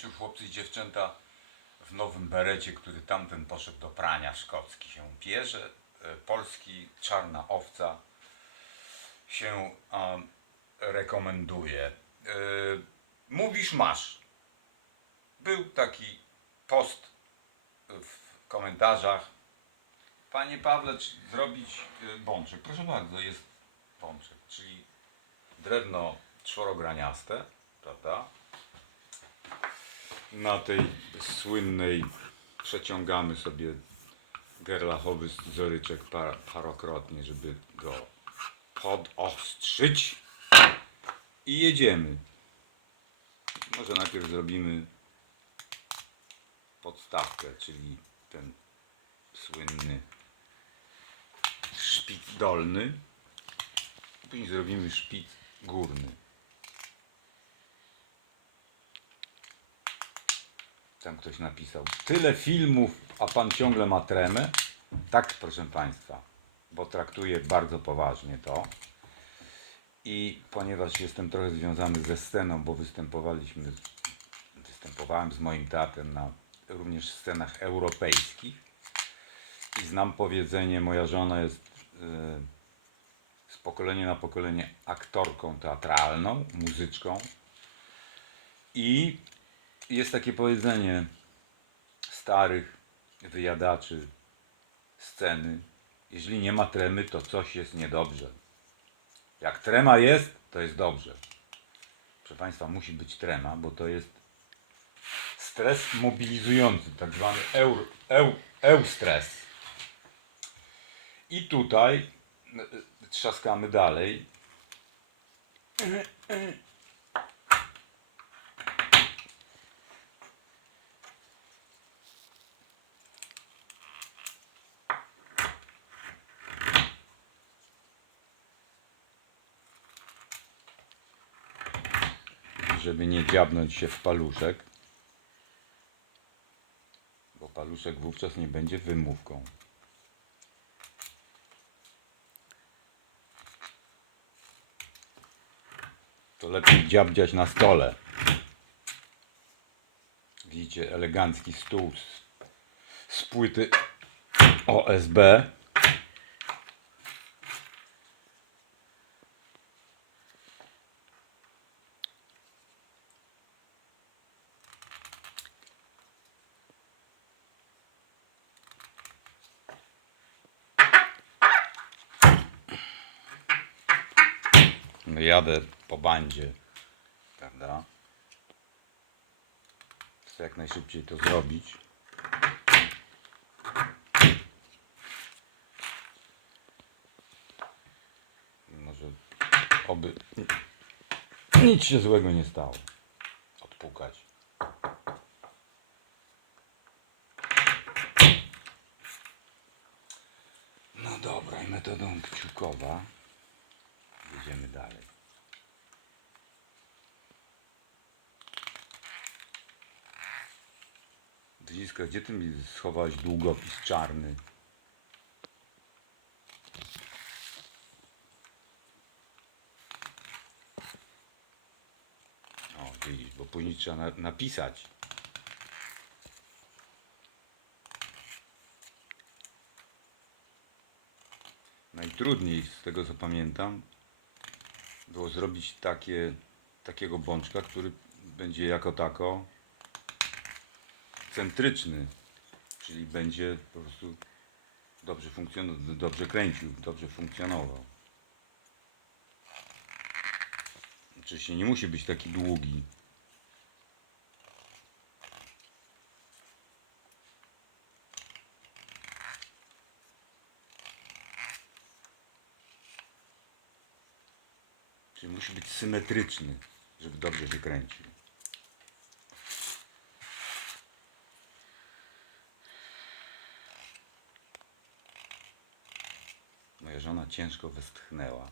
życiu chłopcy i dziewczęta w nowym berecie, który tamten poszedł do prania, szkocki się bierze, e, polski czarna owca się um, rekomenduje. E, mówisz masz. Był taki post w komentarzach. Panie Pawle, czy zrobić e, bączek? Proszę bardzo, jest bączek, czyli drewno czworograniaste, prawda? Na tej słynnej przeciągamy sobie gerlachowy zoryczek par, parokrotnie, żeby go podostrzyć i jedziemy. Może najpierw zrobimy podstawkę, czyli ten słynny szpic dolny. Później zrobimy szpic górny. Tam ktoś napisał. Tyle filmów, a pan ciągle ma tremę? Tak, proszę państwa, bo traktuję bardzo poważnie to. I ponieważ jestem trochę związany ze sceną, bo występowaliśmy, występowałem z moim teatrem na również scenach europejskich i znam powiedzenie, moja żona jest e, z pokolenia na pokolenie aktorką teatralną, muzyczką i jest takie powiedzenie starych wyjadaczy sceny, jeżeli nie ma tremy, to coś jest niedobrze. Jak trema jest, to jest dobrze. Proszę Państwa, musi być trema, bo to jest stres mobilizujący, tak zwany eu, eustres. I tutaj y, y, trzaskamy dalej. Żeby nie dziabnąć się w paluszek. Bo paluszek wówczas nie będzie wymówką. To lepiej dziabdziać na stole. Widzicie, elegancki stół z, płyty OSB. Jadę po bandzie, prawda? Chcę jak najszybciej to zrobić. Może oby nic się złego nie stało. Odpukać. No dobra, metodą kciukowa jedziemy dalej. Dyziska, gdzie ty mi schowałeś długopis czarny? O, widzisz, bo później trzeba na, napisać. Najtrudniej z tego co pamiętam było zrobić takie, takiego bączka, który będzie jako tako centryczny, czyli będzie po prostu dobrze funkcjonował, dobrze kręcił, dobrze funkcjonował. Oczywiście nie musi być taki długi. Czyli musi być symetryczny, żeby dobrze się kręcił. Moja żona ciężko westchnęła,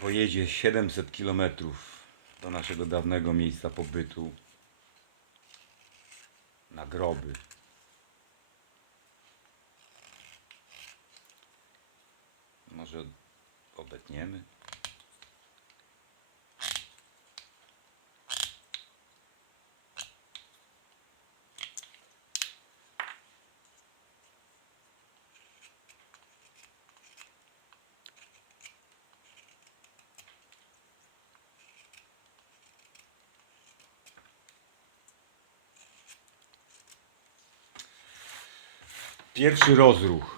bo jedzie 700 km do naszego dawnego miejsca pobytu na groby. Może obetniemy. Pierwszy rozruch.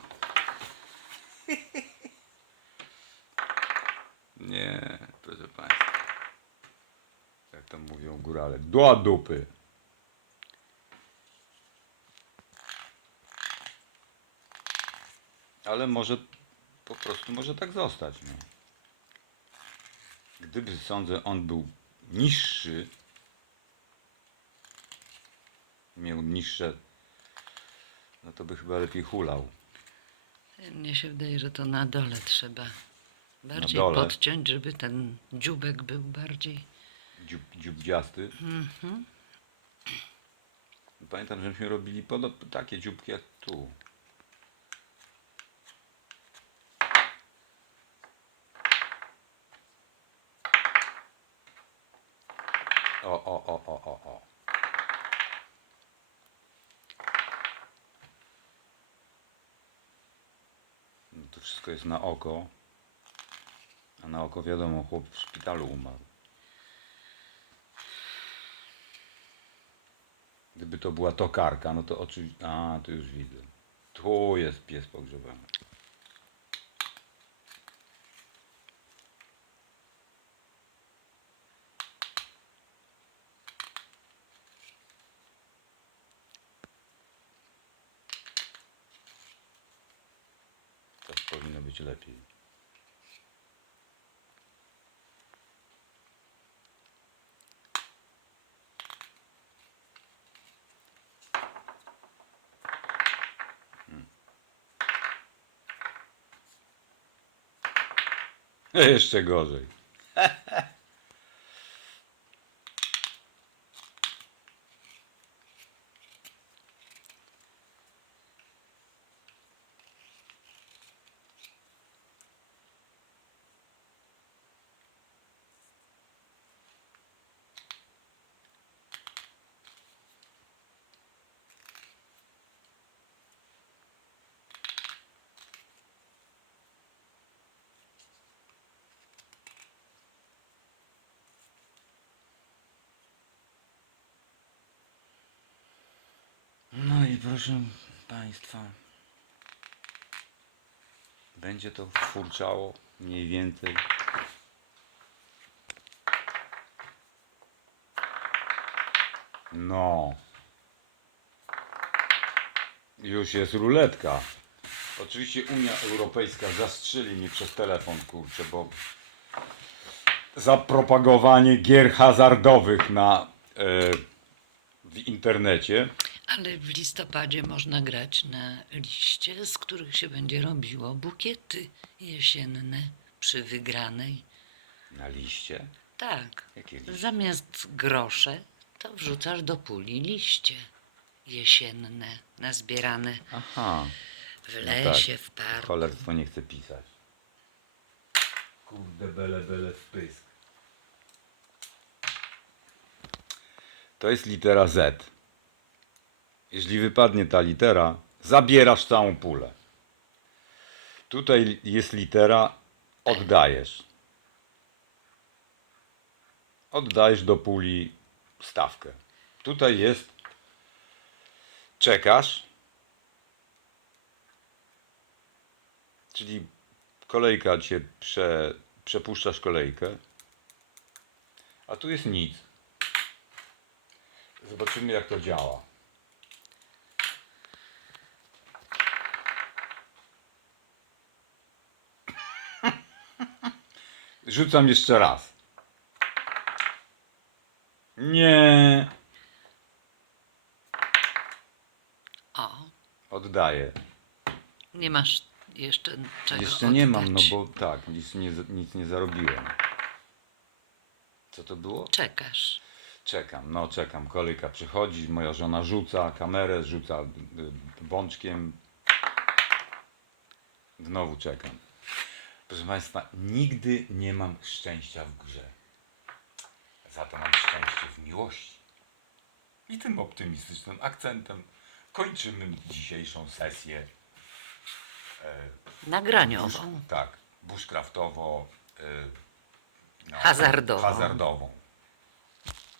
Nie, proszę Państwa. Jak to mówią górale. Do dupy. Ale może po prostu może tak zostać. No. Gdyby sądzę, on był niższy, miał niższe, no to by chyba lepiej hulał. Mnie się wydaje, że to na dole trzeba bardziej dole. podciąć, żeby ten dziubek był bardziej. Dziób, dziubdziasty. Pamiętam, żeśmy robili podob, takie dzióbki jak tu. O, o, o, o, o, o. No to wszystko jest na oko. A na oko wiadomo, chłop w szpitalu umarł. Gdyby to była tokarka, no to oczywiście. A, tu już widzę. Tu jest pies pogrzebany. Powinno być lepiej. Jeszcze gorzej. No i proszę Państwa, będzie to furczało mniej więcej. No. Już jest ruletka. Oczywiście Unia Europejska zastrzeli mi przez telefon, kurczę, bo za propagowanie gier hazardowych na, e, w internecie. Ale w listopadzie można grać na liście, z których się będzie robiło bukiety jesienne przy wygranej. Na liście? Tak. Jakie liście? Zamiast grosze, to wrzucasz do puli liście jesienne, nazbierane Aha. w No lesie, tak. w parku. Cholerstwo nie chce pisać. Kurde, bele, bele, wpysk. To jest litera Z. Jeśli wypadnie ta litera, zabierasz całą pulę. Tutaj jest litera oddajesz. Oddajesz do puli stawkę. Tutaj jest czekasz. Czyli kolejka cię prze, przepuszczasz kolejkę. A tu jest nic. Zobaczymy jak to działa. Rzucam jeszcze raz. Nie. O, Oddaję. nie masz jeszcze czego Jeszcze nie mam, no bo tak, nic nie, nic nie zarobiłem. Co to było? Czekasz. Czekam, no czekam. Kolejka przychodzi, moja żona rzuca kamerę, rzuca y, bączkiem. Znowu czekam. Proszę Państwa, nigdy nie mam szczęścia w grze. Za to mam szczęście w miłości. I tym optymistycznym akcentem kończymy dzisiejszą sesję. Nagraniową. Tak, bushcraftowo, y, no, Hazardową. hazardową.